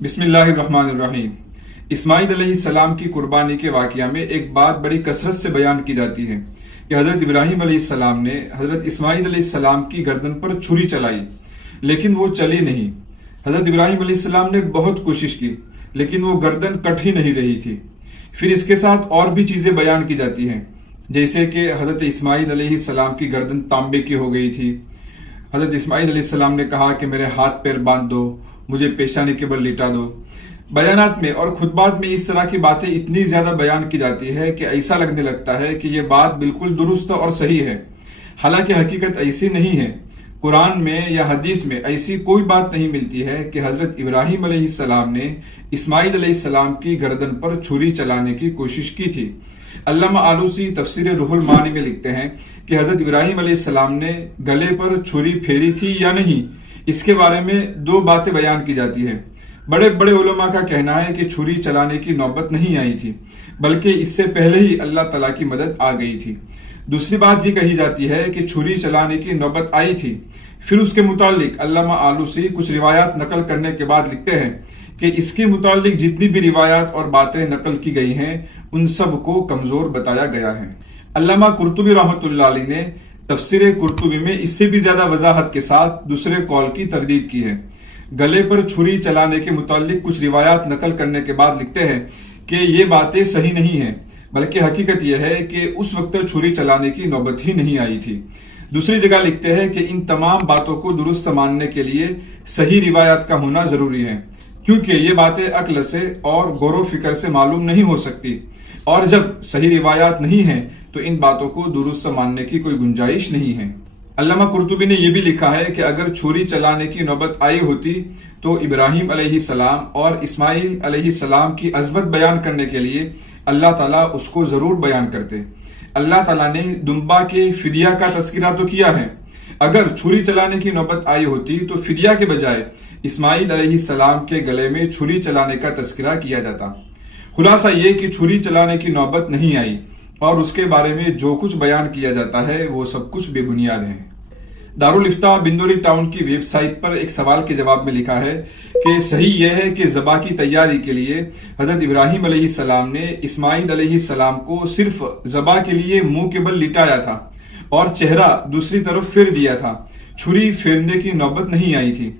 بسم اللہ الرحمن الرحیم۔ اسماعیل علیہ السلام کی قربانی کے واقعہ میں ایک بات بڑی کثرت سے بیان کی جاتی ہے کہ حضرت ابراہیم علیہ السلام نے حضرت اسماعیل علیہ السلام کی گردن پر چھری چلائی لیکن وہ چلی نہیں۔ حضرت ابراہیم علیہ السلام نے بہت کوشش کی لیکن وہ گردن کٹ ہی نہیں رہی تھی۔ پھر اس کے ساتھ اور بھی چیزیں بیان کی جاتی ہیں، جیسے کہ حضرت اسماعیل علیہ السلام کی گردن تانبے کی ہو گئی تھی۔ حضرت اسماعیل علیہ السلام نے کہا کہ میرے ہاتھ پیر باندھ دو، مجھے پیشانی کے بل لٹا دو۔ بیانات میں اور خطبات میں اس طرح کی باتیں اتنی زیادہ بیان کی جاتی ہے کہ ایسا لگنے لگتا ہے کہ یہ بات بالکل درست اور صحیح ہے، حالانکہ حقیقت ایسی نہیں ہے۔ قرآن میں یا حدیث میں ایسی کوئی بات نہیں ملتی ہے کہ حضرت ابراہیم علیہ السلام نے اسماعیل علیہ السلام کی گردن پر چھری چلانے کی کوشش کی تھی۔ علامہ آلوسی تفسیر روح المعانی میں لکھتے ہیں کہ حضرت ابراہیم علیہ السلام نے گلے پر چھری پھیری تھی یا نہیں، اس کے بارے میں دو باتیں بیان کی جاتی ہیں۔ بڑے بڑے علماء کا کہنا ہے کہ چھری چلانے کی نوبت نہیں آئی تھی، بلکہ اس سے پہلے ہی اللہ تعالیٰ کی مدد آ گئی تھی۔ دوسری بات یہ کہی جاتی ہے کہ چھری چلانے کی نوبت آئی تھی۔ پھر اس کے متعلق علامہ آلوسی کچھ روایات نقل کرنے کے بعد لکھتے ہیں کہ اس کے متعلق جتنی بھی روایات اور باتیں نقل کی گئی ہیں ان سب کو کمزور بتایا گیا ہے۔ علامہ قرطبی رحمۃ اللہ علیہ نے تفسیر قرطبی میں اس سے بھی زیادہ وضاحت کے ساتھ دوسرے قول کی تردید کی ہے۔ گلے پر چھری چلانے کے متعلق کچھ روایات نقل کرنے کے بعد لکھتے ہیں کہ یہ باتیں صحیح نہیں ہیں، بلکہ حقیقت یہ ہے کہ اس وقت چھری چلانے کی نوبت ہی نہیں آئی تھی۔ دوسری جگہ لکھتے ہیں کہ ان تمام باتوں کو درست ماننے کے لیے صحیح روایات کا ہونا ضروری ہے، کیونکہ یہ باتیں عقل سے اور غور و فکر سے معلوم نہیں ہو سکتی، اور جب صحیح روایات نہیں ہیں تو ان باتوں کو درست ماننے کی کوئی گنجائش نہیں ہے۔ علامہ قرطبی نے یہ بھی لکھا ہے کہ اگر چھری چلانے کی نوبت آئی ہوتی تو ابراہیم علیہ السلام اور اسماعیل علیہ السلام کی عظمت بیان کرنے کے لیے اللہ تعالیٰ اس کو ضرور بیان کرتے۔ اللہ تعالیٰ نے دمبا کے فدیہ کا تذکرہ تو کیا ہے، اگر چھری چلانے کی نوبت آئی ہوتی تو فدیہ کے بجائے اسماعیل علیہ السلام کے گلے میں چھری چلانے کا تذکرہ کیا جاتا۔ خلاصہ یہ کہ چھری چلانے کی نوبت نہیں آئی، اور اس کے بارے میں جو کچھ بیان کیا جاتا ہے وہ سب کچھ بے بنیاد ہے۔ دارالفتہ بندوری ٹاؤن کی ویب سائٹ پر ایک سوال کے جواب میں لکھا ہے کہ صحیح یہ ہے کہ ذبح کی تیاری کے لیے حضرت ابراہیم علیہ السلام نے اسماعیل علیہ السلام کو صرف ذبح کے لیے منہ کے بل لٹایا تھا اور چہرہ دوسری طرف پھیر دیا تھا، چھری پھیرنے کی نوبت نہیں آئی تھی۔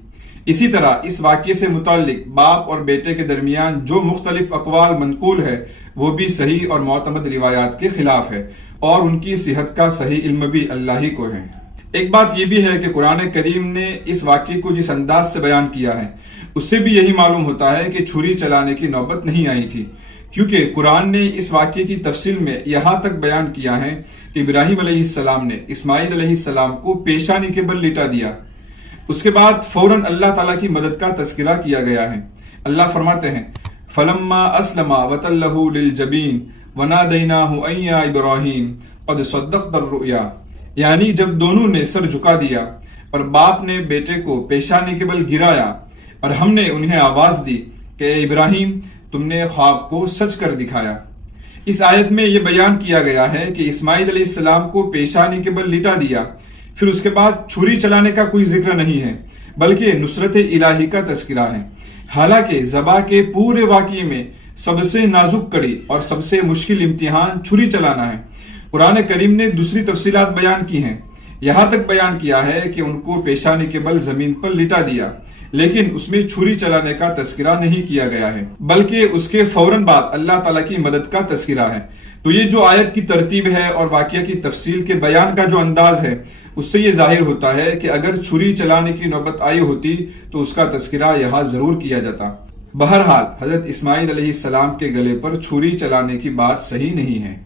اسی طرح اس واقعے سے متعلق باپ اور بیٹے کے درمیان جو مختلف اقوال منقول ہے وہ بھی صحیح اور معتمد روایات کے خلاف ہے، اور ان کی صحت کا صحیح علم بھی اللہ ہی کو ہے۔ ایک بات یہ بھی ہے کہ قرآن کریم نے اس واقعے کو جس انداز سے بیان کیا ہے اس سے بھی یہی معلوم ہوتا ہے کہ چھری چلانے کی نوبت نہیں آئی تھی، کیونکہ قرآن نے اس واقعے کی تفصیل میں یہاں تک بیان کیا ہے کہ ابراہیم علیہ السلام نے اسماعیل علیہ السلام کو پیشانی کے بل لٹا دیا۔ اس کے بعد فوراً اللہ تعالیٰ کی مدد کا تذکرہ کیا گیا ہے۔ اللہ فرماتے ہیں فَلَمَّا أَسْلَمَا وَتَلَّهُ لِلْجَبِينِ وَنَادَيْنَاهُ أَن يَا إِبْرَاهِيمُ قَدْ صَدَّقْتَ الرُّؤْيَا، یعنی جب دونوں نے سر جھکا دیا اور باپ نے بیٹے کو پیشانی کے بل گرایا اور ہم نے انہیں آواز دی کہ اے ابراہیم تم نے خواب کو سچ کر دکھایا۔ اس آیت میں یہ بیان کیا گیا ہے کہ اسماعیل علیہ السلام کو پیشانی کے بل لٹا دیا، پھر اس کے بعد چھری چلانے کا کوئی ذکر نہیں ہے، بلکہ نصرت الہی کا تذکرہ ہے۔ حالانکہ ذبح کے پورے واقعے میں سب سے نازک کڑی اور سب سے مشکل امتحان چھری چلانا ہے۔ قرآن کریم نے دوسری تفصیلات بیان کی ہیں، یہاں تک بیان کیا ہے کہ ان کو پیشانی کے بل زمین پر لٹا دیا، لیکن اس میں چھری چلانے کا تذکرہ نہیں کیا گیا ہے، بلکہ اس کے فوراً بعد اللہ تعالیٰ کی مدد کا تذکرہ ہے۔ تو یہ جو آیت کی ترتیب ہے اور واقعہ کی تفصیل کے بیان کا جو انداز ہے اس سے یہ ظاہر ہوتا ہے کہ اگر چھری چلانے کی نوبت آئی ہوتی تو اس کا تذکرہ یہاں ضرور کیا جاتا۔ بہرحال حضرت اسماعیل علیہ السلام کے گلے پر چھری چلانے کی بات صحیح نہیں ہے۔